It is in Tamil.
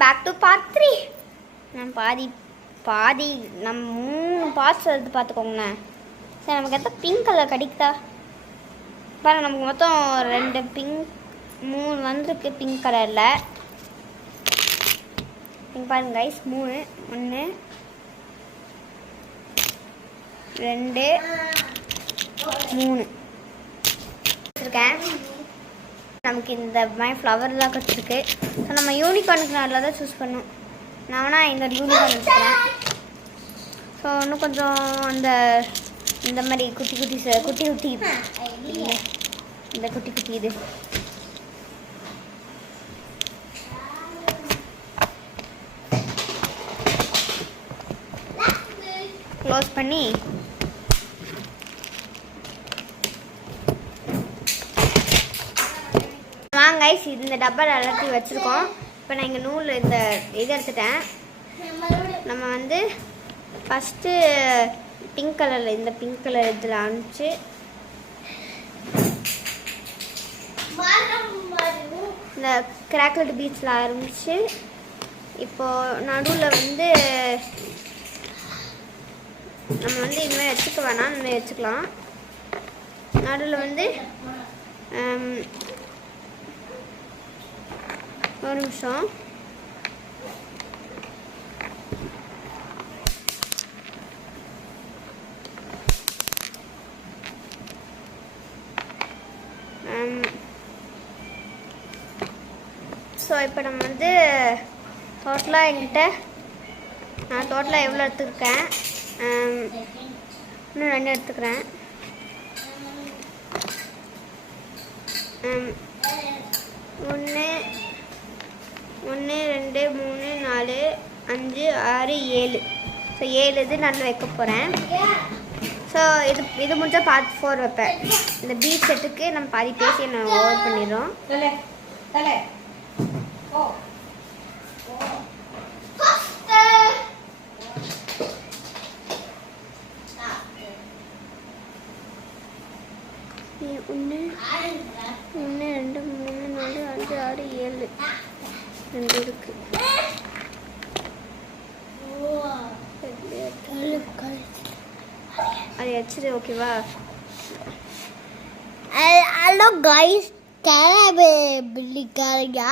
Welcome back to part 3. நான் பாதி நம்ம 3 பார்ட்ஸ் எடுத்து பார்த்துக்கோங்கண்ணே. சரி, நமக்கு எத்தனை பிங்க் கலர் கிடைக்குதா பாருங்க. நமக்கு மொத்தம் 2 பிங்க் 3 வந்திருக்கு பிங்க் கலரில். பிங்க் பாருங்க கைஸ், 3 1 2 3 வச்சுருக்கேன். நமக்கு இந்த மாதிரி ஃப்ளவர்லாம் கிடச்சிருக்கு. ஸோ நம்ம யூனிகார்னுக்கு நான் அதில் தான் சூஸ் பண்ணோம். நான் வேணால் இந்த யூனிகார்ன் வச்சுக்கிறேன். ஸோ இன்னும் கொஞ்சம் இந்த மாதிரி குட்டி இந்த குட்டி இது க்ளோஸ் பண்ணி கைஸ் இந்த டப்பாவில் எல்லாத்தையும் வச்சுருக்கோம். இப்போ நான் இங்கே நூல் இந்த இது எடுத்துட்டேன். நம்ம வந்து ஃபஸ்ட்டு பிங்க் கலரில் இந்த பிங்க் கலர் இதில் அனுப்பிச்சு இந்த கிராக்லெட் பீச்சில் ஆரம்பிச்சு இப்போது நடுவில் வந்து நம்ம வந்து இனிமேல் வச்சுக்க வேணாம், இனிமேல் வச்சுக்கலாம். நடுவில் வந்து ஒரு நிமிஷம் ஸோ இப்போ நம்ம வந்து டோட்டலாக என்கிட்ட நான் டோட்டலாக எவ்வளோ எடுத்துருக்கேன், இன்னும் 2 எடுத்துக்கிறேன். 1 2 3 4 5 6 7. ஸோ 7 இது நான் வைக்க போகிறேன். ஸோ இது முடிஞ்சால் பார்ட் 4 வைப்பேன். இந்த பீச் செட்டுக்கு நம்ம பாதி பேசி நான் ஓவர் பண்ணிடுறோம். ஒன்று 2 3 4 5 6 7 2 இருக்கு. அது வச்சுரு, ஓகேவா? ஹலோ கைஸ், கேரா பில்லிக்காரங்க